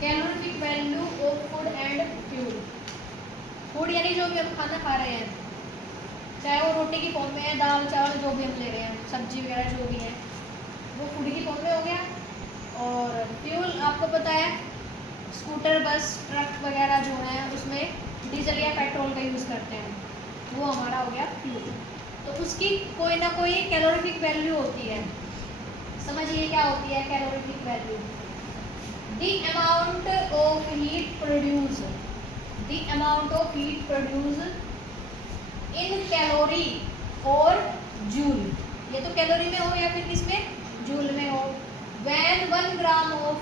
Calorific value of food and fuel. Food यानी जो भी हम खाना खा रहे हैं, चाहे वो रोटी की फॉर्म में है, दाल चावल जो भी हम ले रहे हैं, सब्जी वगैरह जो भी है, वो फूड की फॉर्म में हो गया। और फ्यूल आपको पता है, स्कूटर बस ट्रक वगैरह जो है उसमें डीजल या पेट्रोल का यूज़ करते हैं, वो हमारा हो गया फ्यूल। तो उसकी कोई ना कोई कैलोरीफिक वैल्यू होती है। समझिए क्या होती है calorific value. The amount of heat produced, the amount of heat produced in calorie or joule, ये तो कैलोरी में हो या फिर किसमें, जूल में हो। When 1 gram of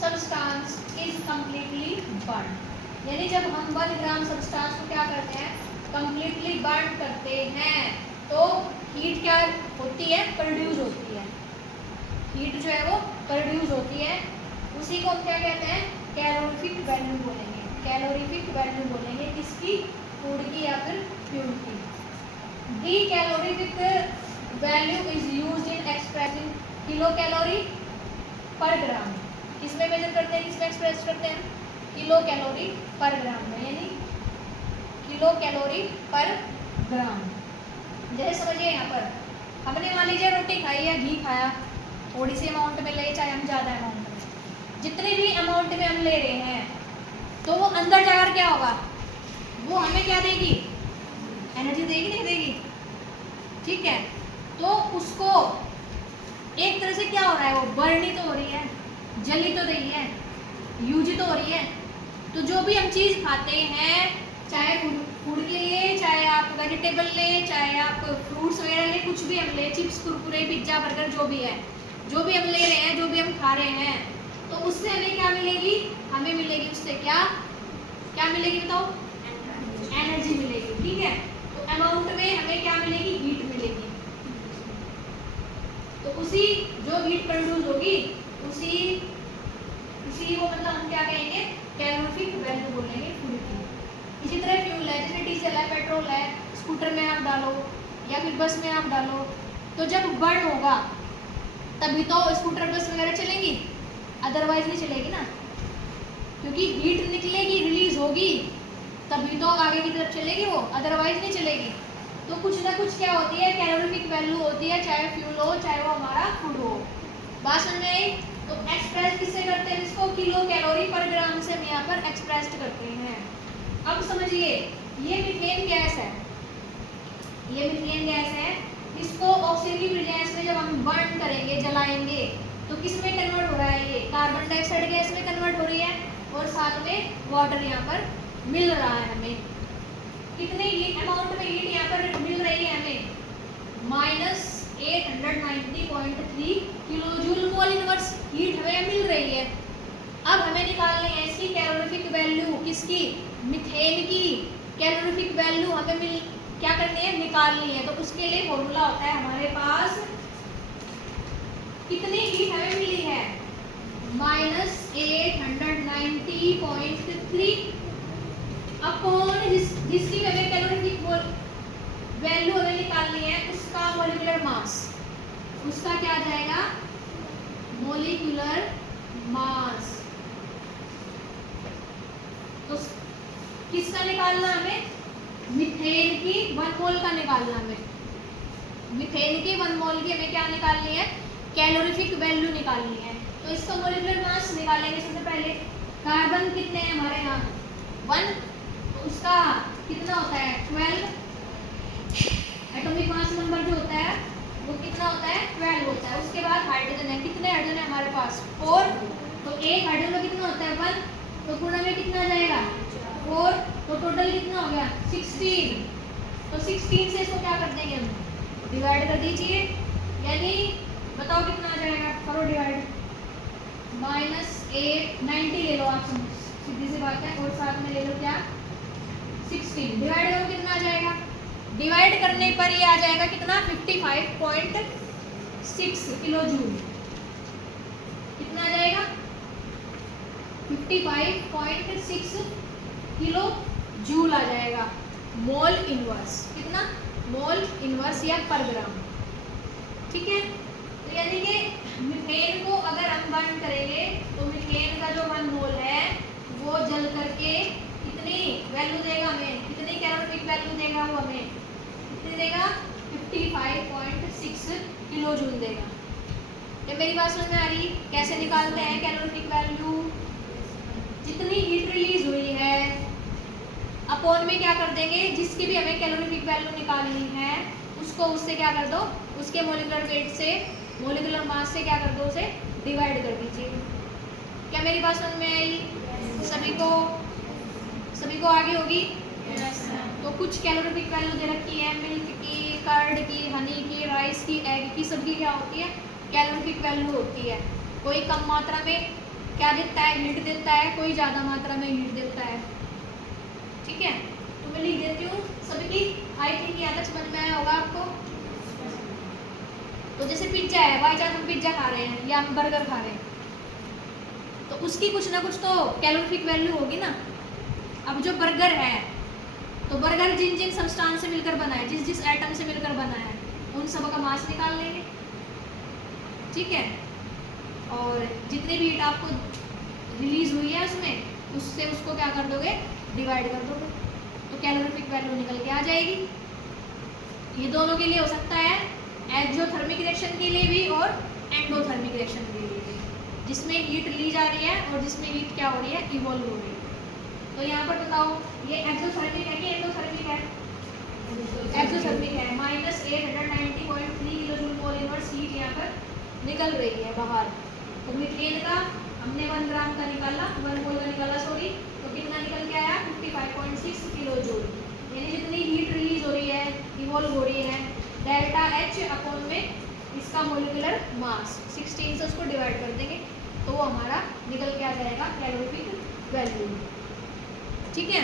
substance is completely burned, यानी जब हम 1 ग्राम सब्सटेंस को क्या करते हैं, completely बर्न करते हैं, तो हीट क्या होती है, प्रोड्यूस होती है। हीट जो है वो प्रोड्यूस होती है, उसी को हम क्या कहते हैं, कैलोरीफिक वैल्यू बोलेंगे। कैलोरीफिक वैल्यू बोलेंगे किसकी, फूड की या फिर फ्यूल की। The calorific value is used in expressing kilo calorie per gram. किसमें मेजर करते हैं, किसमें एक्सप्रेस करते हैं, किलो कैलोरी पर ग्राम में, यानी किलो कैलोरी पर ग्राम। जैसे समझिए यहाँ पर हमने मान लीजिए रोटी खाई या घी खाया, थोड़ी सी अमाउंट में ले चाहे हम ज़्यादा अमाउंट में, जितने भी अमाउंट में हम ले रहे हैं, तो वो अंदर जाकर क्या होगा, वो हमें क्या देगी, एनर्जी देगी, नहीं देगी, ठीक है। तो उसको एक तरह से क्या हो रहा है, वो बर्न ही तो हो रही है, जल ही तो रही है, यूज ही तो हो रही है। तो जो भी हम चीज़ खाते हैं, चाहे फूड के लिए, चाहे आप वेजिटेबल लें, चाहे आप फ्रूट्स वगैरह लें, कुछ भी हम लें, चिप्स कुरकुरे पिज्ज़ा बर्गर जो भी है, जो भी हम ले रहे हैं, जो भी हम खा रहे हैं, तो उससे हमें क्या मिलेगी, हमें मिलेगी उससे क्या क्या मिलेगी बताओ, एनर्जी मिलेगी, ठीक है। तो अमाउंट में हमें क्या मिलेगी, हीट मिलेगी। तो उसी जो हीट प्रोड्यूस होगी, उसी को मतलब हम क्या कहेंगे, कैलोरीफिक वैल्यू बोलेंगे फूड की। इसी तरह फ्यूल है, जैसे डीजल है, पेट्रोल है, स्कूटर में आप डालो या फिर बस में आप डालो, तो जब बर्न होगा तभी तो स्कूटर बस वगैरह चलेंगी, अदरवाइज नहीं चलेगी ना, क्योंकि हीट निकलेगी, रिलीज होगी, तभी तो आगे की तरफ चलेगी वो, अदरवाइज नहीं चलेगी। तो कुछ ना कुछ क्या होती है, कैलोरीफिक वैल्यू होती है, चाहे फ्यूल हो चाहे वो हमारा फूड हो। बात समझ में आई। तो एक्सप्रेस किससे करते हैं इसको, किलो कैलोरी पर ग्राम से हम यहाँ पर एक्सप्रेस करते हैं। अब समझिए, ये मीथेन गैस है, ये मीथेन गैस है, इसको ऑक्सीजन की प्रेजेंस में जब हम बर्न करेंगे, जलाएंगे, तो किस में कन्वर्ट हो रहा है, ये कार्बन डाइऑक्साइड गैस में कन्वर्ट हो रही है, और साथ में वाटर यहाँ पर मिल रहा है हमें। कितने अमाउंट में हीट यहाँ पर मिल रही है हमें, -890.3 kilo joule mole inverse heat हमें मिल रही है। अब हमें निकालनी है इसकी कैलोरीफिक वैल्यू, किसकी, मीथेन की कैलोरीफिक वैल्यू हमें क्या करनी है, निकालनी है। तो उसके लिए फॉर्मूला होता है हमारे पास, कितनी हीट हमें मिली है, -890.3 अपॉन जिसकी हमें कैलोरीफिक वैल्यू हमें निकालनी है, उसका मॉलिक्यूलर मास, उसका क्या आ जाएगा, मॉलिक्यूलर मास। तो किसका निकालना हमें, मीथेन की 1 मोल का निकालना हमें, मीथेन की 1 मोल की हमें क्या निकालनी है, कैलोरीफिक वैल्यू निकालनी है। तो इसका मॉलिक्यूलर मास निकालेंगे। सबसे पहले कार्बन कितने हैं हमारे यहाँ, 1, तो उसका कितना होता है, 12। एटॉमिक मास नंबर जो होता है वो कितना होता है, 12 होता है। उसके बाद हाइड्रोजन है, कितने हाइड्रोजन है हमारे पास, 4। तो एक हाइड्रोजन में कितना होता है, 1, तो गुणा में कितना आ जाएगा, 4, तो टोटल कितना हो गया, 16। तो 16 से इसको क्या कर देंगे हम, डिवाइड कर दीजिए, यानी बताओ कितना आ जाएगा, करो डिवाइड, -890 ले लो आप, सीधी सी बात है, और साथ में ले लो क्या, 16, डिवाइड करो कितना आ जाएगा, डिवाइड करने पर ये आ जाएगा कितना, 55.6 किलो जूल। कितना आ जाएगा, 55.6 किलो जूल आ जाएगा, मोल इनवर्स। कितना, मोल इनवर्स या पर ग्राम, ठीक है। तो यानी कि मीथेन को अगर हम बर्न करेंगे, तो मीथेन का जो 1 वैल्यू देगा हमें, कितनी कैलोरीफिक वैल्यू देगा वो हमें, कितनी देगा 55.6 किलो जूल देगा। तो मेरी बात समझ में आ रही, कैसे निकालते हैं कैलोरीफिक वैल्यू, जितनी हीट रिलीज हुई है अपॉन में क्या कर देंगे, जिसकी भी हमें कैलोरीफिक वैल्यू निकालनी है उसको उससे क्या कर दो, उसके मोलिकुलर वेट से, मोलिकुलर मास से क्या कर दो, उसे डिवाइड कर दीजिए। क्या मेरी बात समझ में आई? सभी को आगे होगी? तो कुछ कैलोरीफिक वैल्यू दे रखी है, मिल्क की, कर्ड की, हनी की, राइस की, एग की, सबकी क्या होती है, कैलोरीफिक वैल्यू होती है। कोई कम मात्रा में क्या देता है, हीट देता है, कोई ज़्यादा मात्रा में हीट देता है। ठीक है, तो मैं लिख देती हूँ सभी की। आई थिंक यहाँ तक समझ में आया होगा आपको। तो जैसे पिज्जा है, बाई चांस हम पिज्जा खा रहे हैं या हम बर्गर खा रहे हैं, तो उसकी कुछ ना कुछ तो कैलोरीफिक वैल्यू होगी ना। अब जो बर्गर है, तो बर्गर जिन जिन सब्सटेंस से मिलकर बना है, जिस जिस एटम से मिलकर बना है, उन सब का मास निकाल लेंगे। ठीक है, और जितनी भी हीट आपको रिलीज हुई है उसमें, उससे उसको क्या कर दोगे, डिवाइड कर दोगे, तो कैलोरीफिक वैल्यू निकल के आ जाएगी। ये दोनों के लिए हो सकता है, एक्सोथर्मिक रिएक्शन के लिए भी और एंडोथर्मिक रिएक्शन के लिए भी, जिसमें हीट ली जा रही है और जिसमें हीट क्या हो रही है, इवॉल्व हो रही है। तो यहाँ पर बताओ ये एक्सोथर्मिक है कि एंडोथर्मिक है? एक्सोथर्मिक है। -890.3 किलो मोल इनवर्स हीट यहाँ पर निकल रही है बाहर। तो मीथेन का हमने 1 ग्राम का निकाला, 1 मोल का निकाला सॉरी, तो कितना निकल के आया, 55.6 किलो जूल। यानी जितनी हीट रिलीज हो रही है, इवॉल्व हो रही है, डेल्टा एच अपॉन में इसका मोलिकुलर मास 16 से उसको डिवाइड कर देंगे, तो वो हमारा निकल के आ जाएगा कैलोरीफिक वैल्यू। ठीक है।